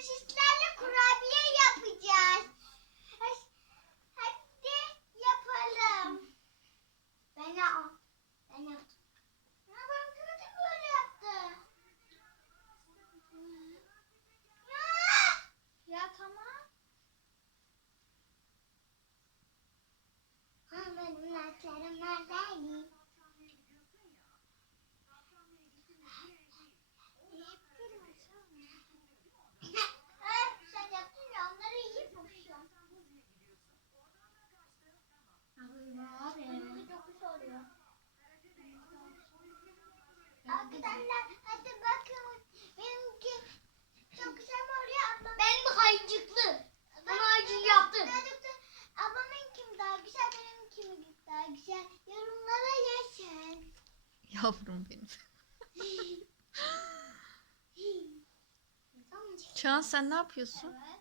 sosislerle kurabiye yapacağız. Hadi, yapalım. Ben ben yaptım. Ya ben kötü böyle yaptı. Ya. Ya tamam. Ha benim naklarım neredeydi? Ha, sen yaptın ya onları yiyip bakıyorsun. Abi. Çok güzel oluyor. Arkadaşlar hadi bakın. Benimki çok güzel mi oluyor? Ablam... Benim hayıcıklı. Ben hayıcık yaptım. Ablamın kim daha güzel, benim kim daha güzel? Yorumlara yazın. Yavrum benim. Çağan sen ne yapıyorsun? Evet.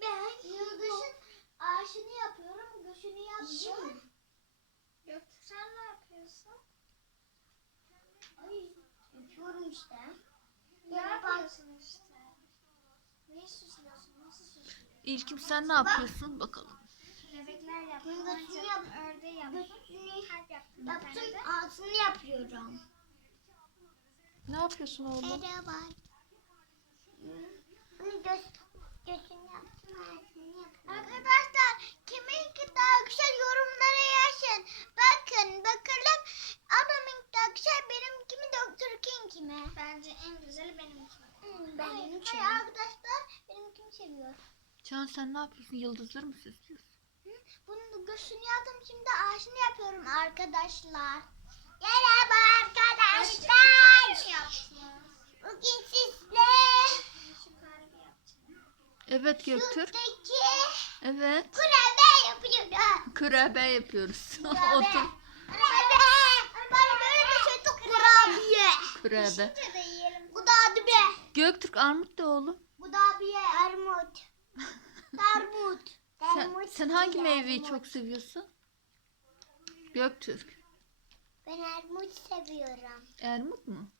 Ben yıldızın ağaçını yapıyorum, göğsünü yapıyorum. Gökçe sen ne yapıyorsun? Ay, yapıyorum işte. Ne yapıyorsun işte? Neyi süslüyorsun? Nasıl süslüyorsun? İlkim sen ne yapıyorsun? Bakalım. Bebekler yaptım. Göğsünü yap. Ördeği yaptım. Yaptım. Yaptım. Ağzını yapıyorum. Ne yapıyorsun oğlum? Merhaba. Hani göz, gözünü yaptım, ağzını yaptım. Arkadaşlar kiminki daha güzel yorumlara yazın. Bakın bakalım ablamın daha güzel benimki mi Doktor King mi? Bence en güzeli benimki. Hmm, benimki. Hayır arkadaşlar benimkini seviyor. Çağan sen ne yapıyorsun? Yıldızları mı süslüyorsun? Bunun göğsünü yaptım şimdi ağzını yapıyorum arkadaşlar. Merhaba arkadaşlar. Bugün sizle Evet Göktürk. sütteki Evet. kurabiye yapıyorum. Kurabiye yapıyoruz. Kurabiye. Otur. Kurabiye. Bana böyle bir şey çok kurabiye. Kurabiye. Şimdi de yiyelim. Bu da adı be. Göktürk armut da oğlum. Bu da bir armut. Darmut. Sen, sen hangi meyveyi çok seviyorsun? Göktürk. Ben armut seviyorum. Ermut mu?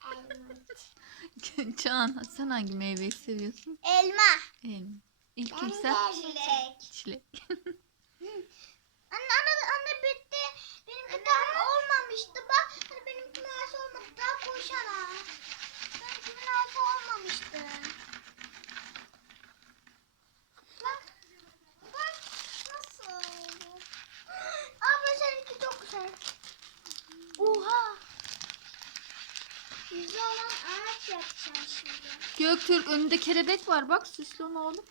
Armut. Çağan sen hangi meyveyi seviyorsun? Elma. Elma. İlkim Ben de çilek. Çilek. Anne anne anne bitti. Benimki daha olmamıştı. Bak hani benimki nasıl olmadı. Daha koşana. Benimki nasıl olmamıştı. Bak. Bak nasıl oldu. Abla seninki çok güzel. Oha. Güzel olan ağaç yapacağım şimdi. Göktürk önünde kelebek var bak süslü onu oğlum.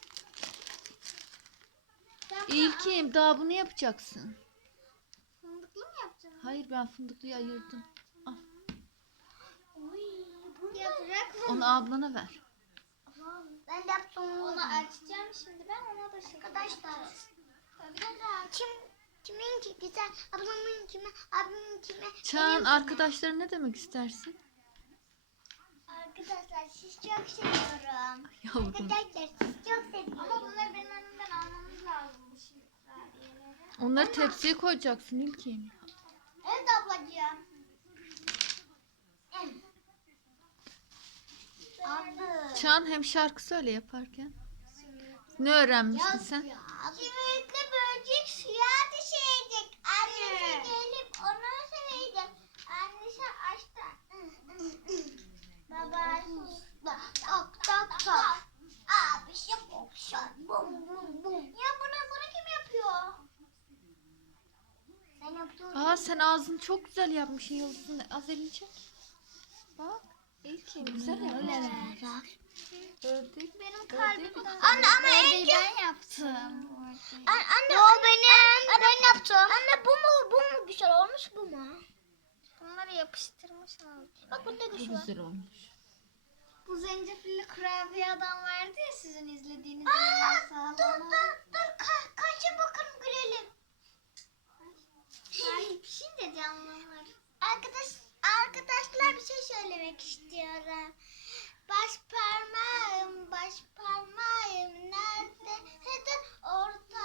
Ben İlkim daha bunu yapacaksın. fındıklı mı yapacağım? Hayır ben fındıklıyı ayırdım. Al. Onu ablana ver. Ben de yaptım. Onu açacağım şimdi ben ona da şey Arkadaşlar. Kim kiminki güzel? Ablamın kimi? Abimin kimi? Çağan arkadaşlara ne demek istersin? Arkadaşlar siz çok seviyorum. Yavrum. Arkadaşlar siz çok seviyorum. Ama bunları benim önümden almamız lazım. Onları tepsiye koyacaksın İlkim. Evet ablacığım. Abi. Çağan hem şarkı söyle yaparken. Ne öğrenmiştin sen? Simitli böcek suya Aa sen ağzını çok güzel yapmışsın Yıldız'ın. Az elini çek. Bak. İlkim güzel yapmışsın. Ördek. Benim kalbim- Anne ama en ben yaptım. Anne, anne, o benim. ben yaptım. Anne bu mu bu mu güzel olmuş bu mu? Bunları yapıştırmış abi. Bak bunda Bu güzel. güzel olmuş. Bu zencefilli kurabiye adam vardı ya sizin izlediğiniz. Aa, dur dur dur Ka kaça bakın gülelim. Şimdi canlanır. Arkadaş arkadaşlar bir şey söylemek istiyorum. Baş parmağım, baş parmağım nerede? Neden orta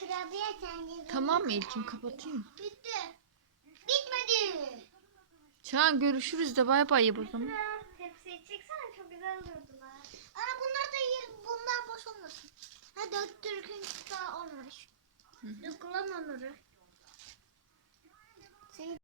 kurabiye sence. Tamam mı İlkin kapatayım mı? Bitti. Bitmedi. Çağan görüşürüz de bay bay yap o zaman. Tepsiye çeksene çok güzel durdular. Ana bunlar da yer, bunlar boş olmasın. Ha döktürkün daha olmamış. Dökülen onları. Seni